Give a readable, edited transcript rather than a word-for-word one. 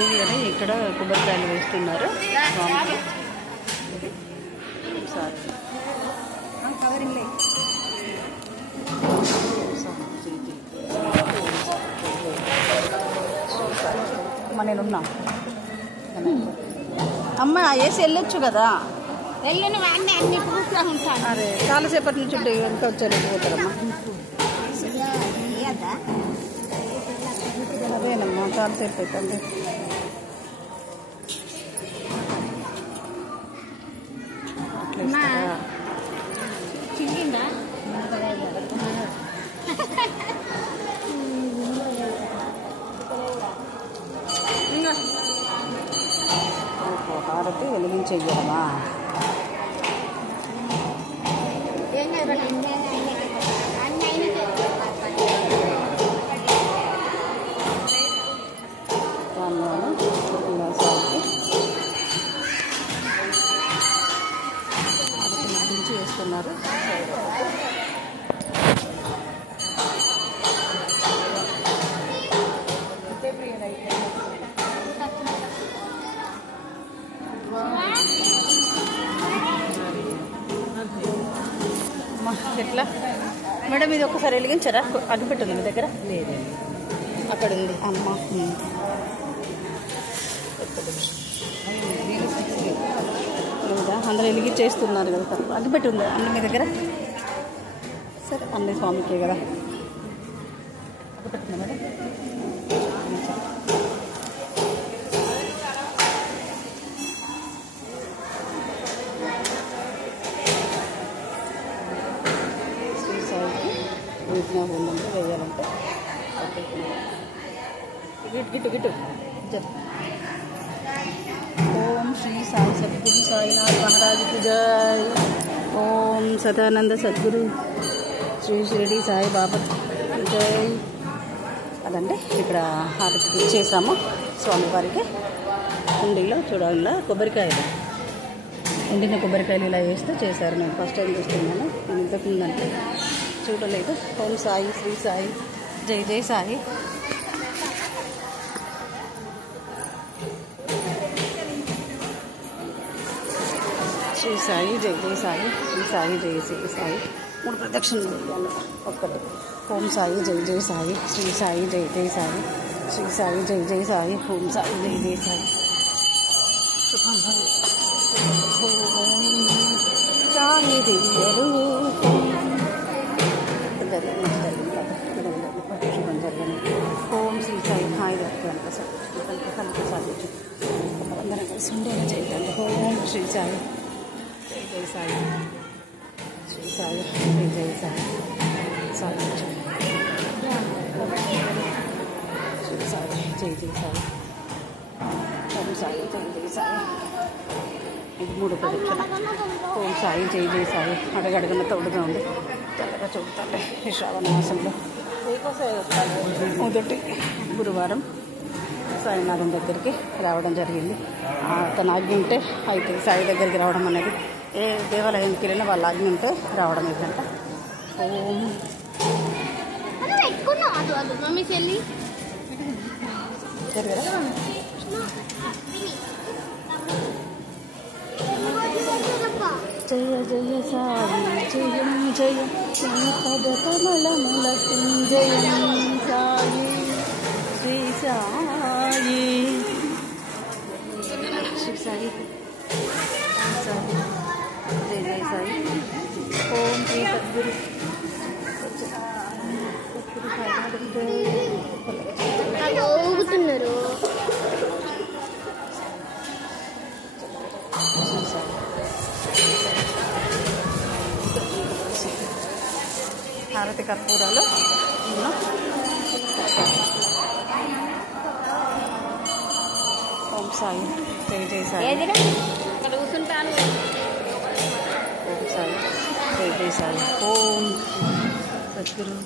గుడి అని ఇక్కడ కొబ్బరికాయలు వేస్తున్నారు స్వామికి. అమ్మ నేనున్నా అమ్మ వేసి వెళ్ళొచ్చు కదా. వెళ్ళను అన్నీ అన్ని పూర్తిగా ఉంటాను. అరే చాలాసేపటి నుంచి ఉంటే ఎంత వచ్చారు పోతారమ్మా. అదేనమ్మా చాలాసేపు అవుతుంది. చిల్లిందా హారతి వెలిగించేయమ్మా. చేస్తున్నారు. ఎట్లా మేడం ఇది ఒక్కసారి వెలిగించారా? అగ్గిపెట్టుంది మీ దగ్గర? లేదు, అక్కడ ఉంది అమ్మ. లేదా అందరూ వెలిగించేస్తున్నారు కదా, అగ్గిపెట్టి ఉంది అన్ని మీ దగ్గర? సరే అన్ని స్వామికే కదా అగ్గిపెట్టిందా మేడం? వీటిని ఉందంటే వేయాలంటే గిట్టు గిట్టు ఓం శ్రీ సాయి సద్గురు సాయినాథ్ మహారాజ్కి జై. ఓం సదానంద సద్గురు శ్రీ షిరిడి సాయి బాబా జై. అదండి ఇక్కడ హారతి ఇచ్చేసాము స్వామివారికి. కుండీలో చూడాల కొబ్బరికాయలు, ఎండిన కొబ్బరికాయలు ఇలా వేస్తూ చేశారు. నేను ఫస్ట్ టైం చూస్తున్నాను, నేను ఇంతకుముందంటే చూడలేదు. ఓం సాయి శ్రీ సాయి జై జై సాయి. శ్రీ సాయి జై జై సాయి, శ్రీ సాయి జై జై సాయి. 3 ప్రదక్షిణలు చేయాలి ఒక్కటి. ఓం సాయి జై జై సాయి, శ్రీ సాయి జై జై సాయి, శ్రీ సాయి జై జై సాయి, ఓం సాయి జై జై సాయి. సుఖం సాయి దివ్యరు శుభం జరగని. ఓం శ్రీ సాయి హాయి కనుక సాధించు అందరం కలిసి ఉండేలా చేద్దాం. ఓం శ్రీ సాయి జై జై సాయి, శ్రీ సాయి జై జై సాయి సాధించు. శ్రీ సాయి జై జై సాయి, ఓం సాయి జై జై సాయి. ఇది 3 ప్రదక్షిణ. ఓం సాయి జై జై సాయి. అడగడుగున తోడుగా ఉంది, చల్లగా చూపుతాండి. ఈ శ్రావణ మాసంలో మొదటి గురువారం సాయినాథం దగ్గరికి రావడం జరిగింది. తన ఆజ్ఞ ఉంటే అయితే సాయి దగ్గరికి రావడం అనేది, ఏ దేవాలయానికి వెళ్ళినా వాళ్ళ ఆజ్ఞ ఉంటే రావడం ఏంటంట. ఓం జయ జయ సాయి జయం జయ పద కమలముల జయం సాయి శ్రీ సాయి శ్రీ సాయి సాయి జయ జయ సాయి. ఓం శ్రీ సద్గురు ఊగుతున్నారు. హారతి కర్పూరాలు ఓం సాయి జై జై సాయి. ఓం సాయి జై జై సాయి. ఓం సద్గురు